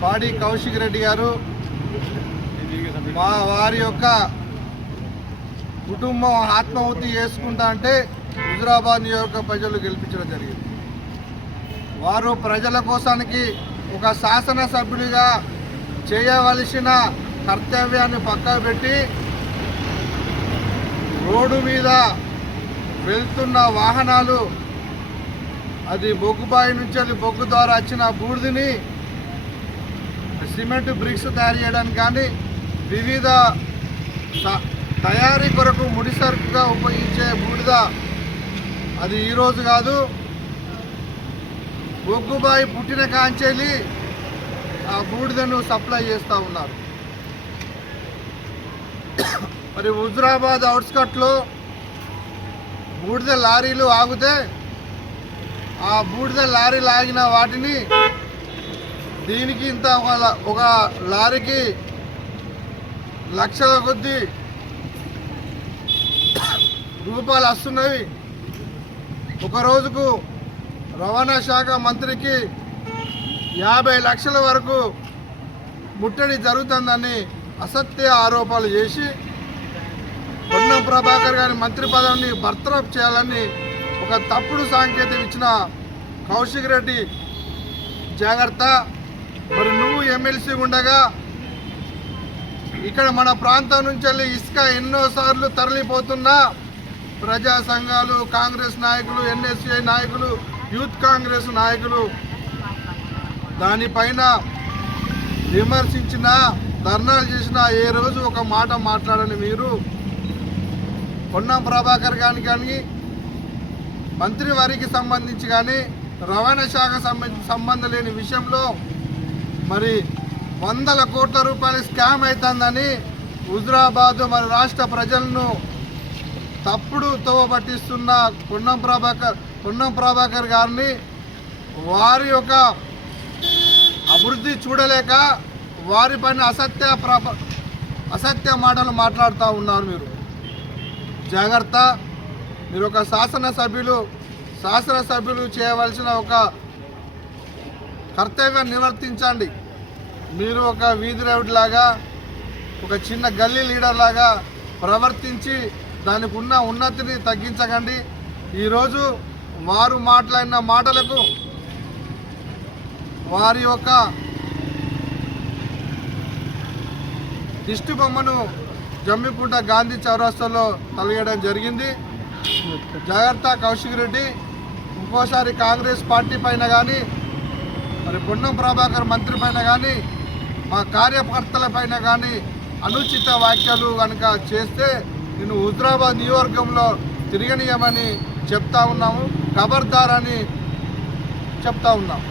పాడి కౌశిక్ రెడ్డి గారు వారి యొక్క కుటుంబం ఆత్మాహుతి చేసుకుంటా అంటే హుజురాబాద్ నియోజక ప్రజలు గెలిపించడం జరిగింది. వారు ప్రజల కోసానికి ఒక శాసనసభ్యుడిగా చేయవలసిన కర్తవ్యాన్ని పక్కకు పెట్టి రోడ్డు మీద వెళ్తున్న వాహనాలు అది బొగ్గుబాయి నుంచి బొగ్గు ద్వారా వచ్చిన బూడిదని సిమెంట్ బ్రిక్స్ తయారు చేయడానికి కానీ వివిధ తయారీ కొరకు ముడి సరుకుగా ఉపయోగించే బూడిద అది ఈరోజు కాదు, బొగ్గుబాయి పుట్టిన కాంచెల్లి ఆ బూడిదను సప్లై చేస్తూ ఉన్నారు. మరి హుజురాబాద్ అవుట్స్కట్లో బూడిద లారీలు ఆగితే ఆ బూడిద లారీలు ఆగిన వాటిని దీనికి ఇంత ఒక లారీకి లక్షల కొద్దీ రూపాయలు వస్తున్నవి. ఒక రోజుకు రవాణా శాఖ మంత్రికి 50 లక్షల వరకు ముట్టడి జరుగుతుందని అసత్య ఆరోపణలు చేసి పొన్నం ప్రభాకర్ గారి మంత్రి పదవిని బర్తరఫ్ చేయాలని ఒక తప్పుడు సాంకేతం ఇచ్చిన కౌశిక్ రెడ్డి జాగ్రత్త. మరి నువ్వు ఎమ్మెల్సీ ఉండగా ఇక్కడ మన ప్రాంతం నుంచి ఇసుక ఎన్నోసార్లు తరలిపోతున్నా ప్రజా సంఘాలు, కాంగ్రెస్ నాయకులు, ఎన్ఎస్యుఐ నాయకులు, యూత్ కాంగ్రెస్ నాయకులు దానిపైన విమర్శించిన, ధర్నాలు చేసిన ఏ రోజు ఒక మాట మాట్లాడని మీరు పొన్నం ప్రభాకర్ గారికి కానీ మంత్రి వారికి సంబంధించి కానీ రవాణా శాఖ సంబంధం లేని విషయంలో మరి 100 కోట్ల రూపాయల స్కామ్ అవుతుందని హుజురాబాద్ మరి రాష్ట్ర ప్రజలను తప్పుడు తోవ పట్టిస్తున్న పొన్నం ప్రభాకర్ గారిని వారి యొక్క అభివృద్ధి చూడలేక వారి పైన అసత్య మాటలు మాట్లాడుతూ ఉన్నారు. మీరు జాగ్రత్త. మీరు ఒక శాసనసభ్యులు చేయవలసిన ఒక కర్తవ్యం నిర్వర్తించండి. మీరు ఒక వీధి రౌడ్ లాగా, ఒక చిన్న గల్లీ లీడర్ లాగా ప్రవర్తించి దానికి ఉన్న ఉన్నతిని తగ్గించకండి. ఈరోజు వారు మాట్లాడిన మాటలకు వారి యొక్క దిష్టి బొమ్మను జమ్మికుంట గాంధీ చౌరస్తాలో తలగడం జరిగింది. జాగ్రత్త కౌశిక్ రెడ్డి. ఇంకోసారి కాంగ్రెస్ పార్టీ పైన కానీ మరి పొన్నం ప్రభాకర్ మంత్రి పైన కానీ మా కార్యకర్తల పైన కానీ అనుచిత వ్యాఖ్యలు కనుక చేస్తే నేను హుజురాబాద్ నియోజకవర్గంలో తిరగనీయమని చెప్తా ఉన్నాము. ఖబర్దార్ అని చెప్తా ఉన్నాము.